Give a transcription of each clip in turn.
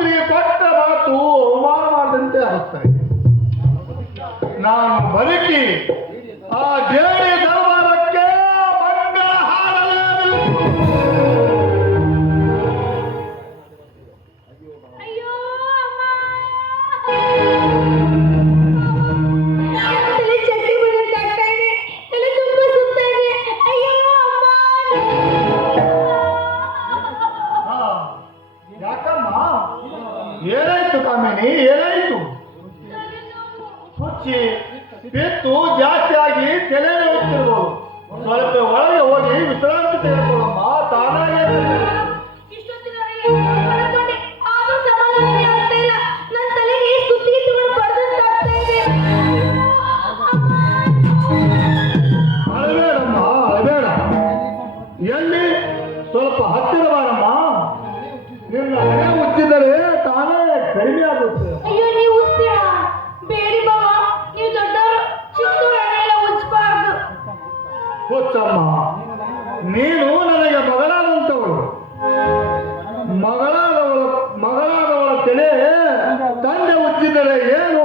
ಮಂತ್ರಿ ಕೊಟ್ಟ ಮಾತು ಅವಮಾನ ಮಾಡಿದಂತೆ ಇದೆ. ನಾನು ಬದುಕಿ ಆ ಜೇಡಿ ಗೊತ್ತಮ್ಮ. ನೀನು ನನಗೆ ಮಗಳಾದಂಥವಳು ಮಗಳಾದವಳ ಮಗಳಾದವಳ ತಲೆ ತಂದೆ ಉಜ್ಜಿದರೆ ಏನು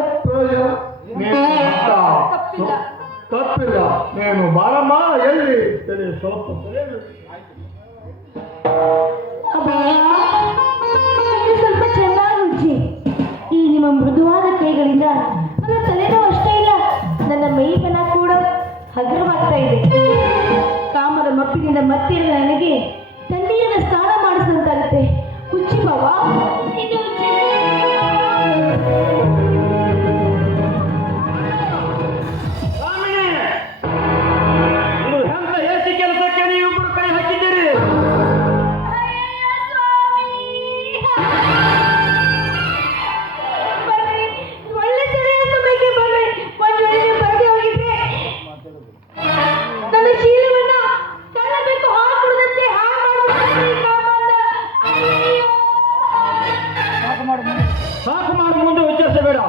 ಬೇಡ.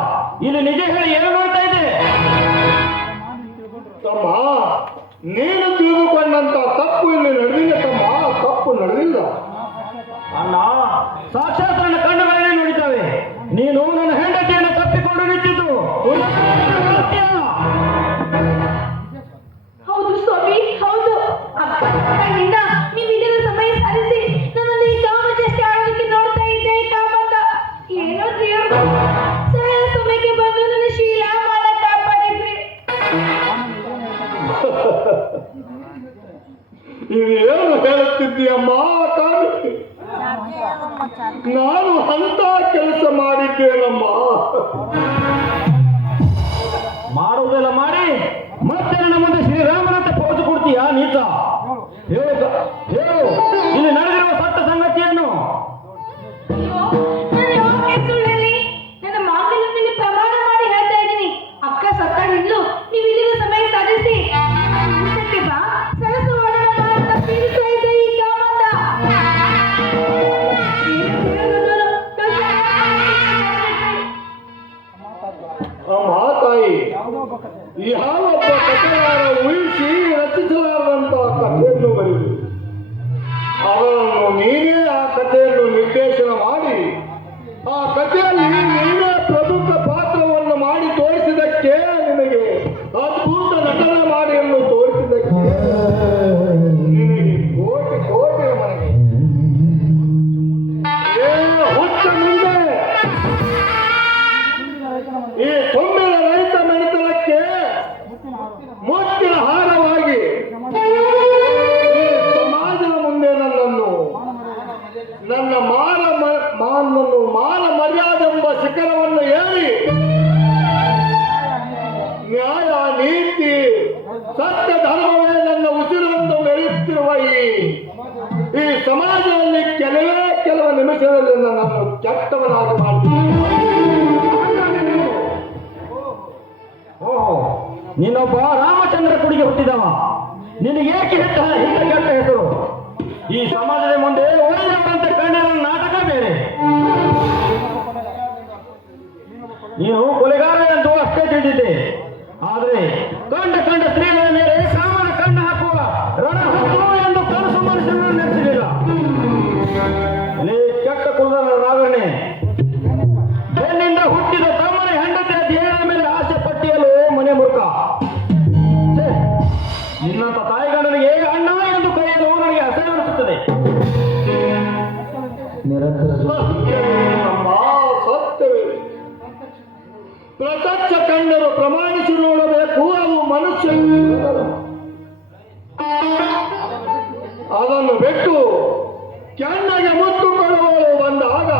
ಇಲ್ಲಿ ನಿಜ ಹೇಳಿ ಏನು ಮಾಡ್ತಾ ಇದೆ ತಮ್ಮ, ನೀನು ತಿಳಿದುಕೊಂಡಂತ ತಪ್ಪು ಇಲ್ಲಿ ನಡೆದಿಲ್ಲ ತಮ್ಮ. ತಪ್ಪು ನಡೆದಿಲ್ಲ. ಅಣ್ಣ ಸಾಕ್ಷ ನಾನು ಅಂತ ಕೆಲಸ ಮಾಡಿದ್ದೇನಮ್ಮ? Palmeiras. ಕೆಲವೇ ಕೆಲವು ನಿಮಿಷದಲ್ಲಿ ನನ್ನನ್ನು ಕೆಟ್ಟವನಾಗಿ ಮಾಡ್ತೀನಿ ಓಹೋ, ನೀನೊಬ್ಬ ರಾಮಚಂದ್ರ ಕುಡಿಗೆ ಹುಟ್ಟಿದವ. ನಿನಗೇಕೆ ಹೆಚ್ಚ ಹಿಂದೆ ಕೆಟ್ಟ ಹೆಸರು? ಈ ಸಮಾಜದ ಮುಂದೆ ಉಳಿದವರಂತೆ ಕಣ್ಣಿನ ನಾಟಕ ಬೇರೆ. ನೀನು ಕೊಲೆಗಾರ ಎಂದು ಅಷ್ಟೇ ತಿಳಿದಿದ್ದೆ. ಆದರೆ ಕಂಡ ಕಂಡ ಸ್ತ್ರೀಗಳು ಸತ್ಯವೇ ಪ್ರತ್ಯಕ್ಷ ಕಂಡರು ಪ್ರಮಾಣಿಸಿ ನೋಡಬೇಕು ಅವು ಮನುಷ್ಯ. ಅದನ್ನು ಬಿಟ್ಟು ಕೆಣ್ಣಗೆ ಮುತ್ತುಕೊಳ್ಳುವಳು ಬಂದಾಗ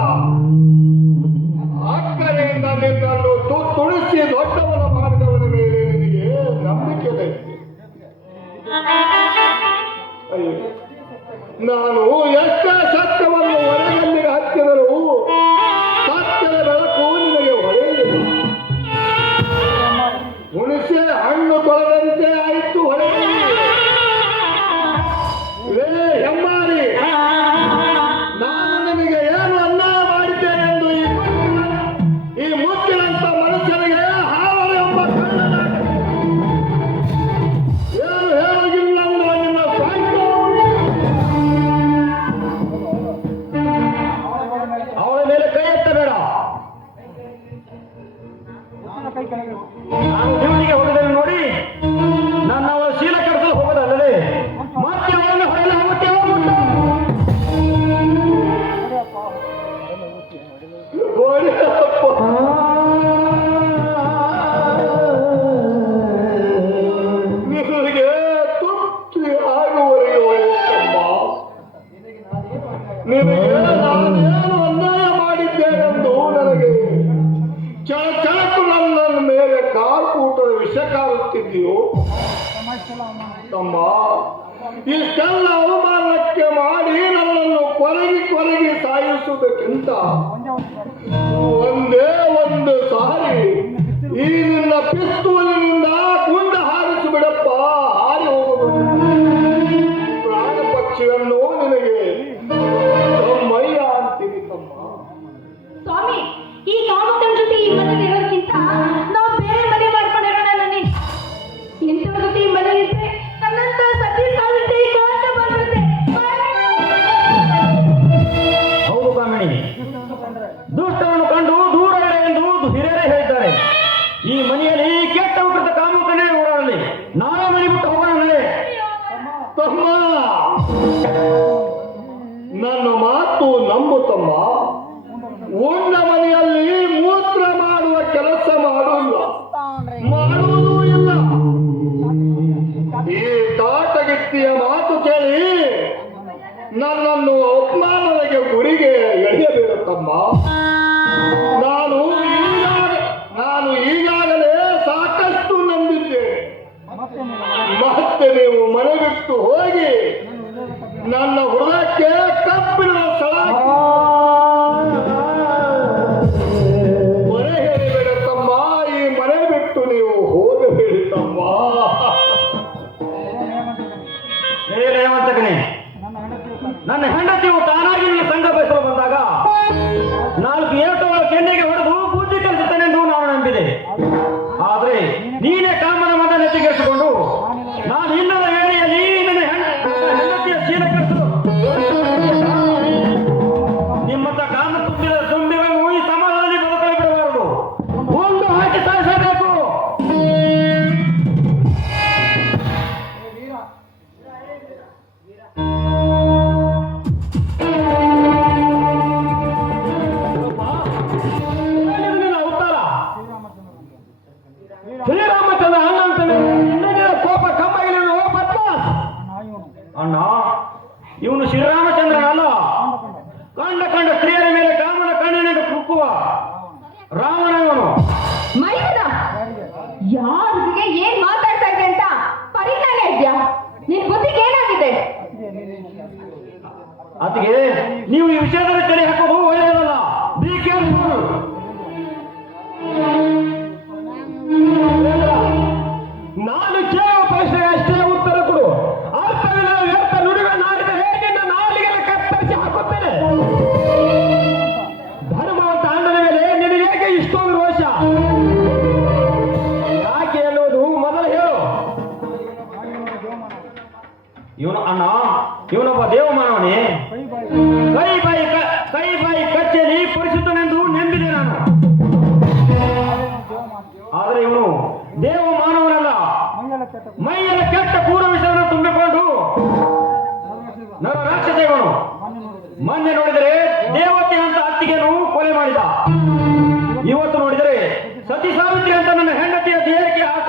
ಅಕ್ಕರೆಯಿಂದ ನಿನ್ನನ್ನು ತುಳಿಸಿ ದೊಡ್ಡವನ ಮಾರ್ಗವರ ಮೇಲೆ ನಿನಗೆ ನಂಬಿಕೆ ಇದೆ. ನಾನು ಕೈ ಕೆಳಗೆ ಇವನಿಗೆ ಹೊಡೆದಲ್ಲಿ ನೋಡಿ ನನ್ನ ಶೀಲ ಕೆಡಿಸಲು ಹೋಗೋದಲ್ಲದೆ ಮತ್ತೆ ಅವರನ್ನು ಹೊಡೆಯಲು ಹೋಗುತ್ತೇವೆ ನಿನಗೆ ನಾನು ಏನು ಕಾರುತ್ತಿದ್ದೀಯೋ ತಮ್ಮ ಇಷ್ಟೆಲ್ಲ ಅವಮಾನಕ್ಕೆ ಮಾಡಿ ನನ್ನನ್ನು ಕೊರಗಿ ಕೊರಗಿ ಸಾಯಿಸುವುದಕ್ಕಿಂತ ನೀವು ಮನೆ ಹೋಗಿ ನನ್ನ ಹೃದಯಕ್ಕೆ ಕಬ್ಬಿನ ಬಿಟ್ಟು ನೀವು ಹೋಗಬೇಡಿ ತಮ್ಮ. ನನ್ನ ಹೆಂಡತಿಯು ತಾನಾಗಿ ನಿನ್ನ ಸಂಘ ಬಂದಾಗ ನಾಲ್ಕು রাষ্ট্রে রাষ্ট্রে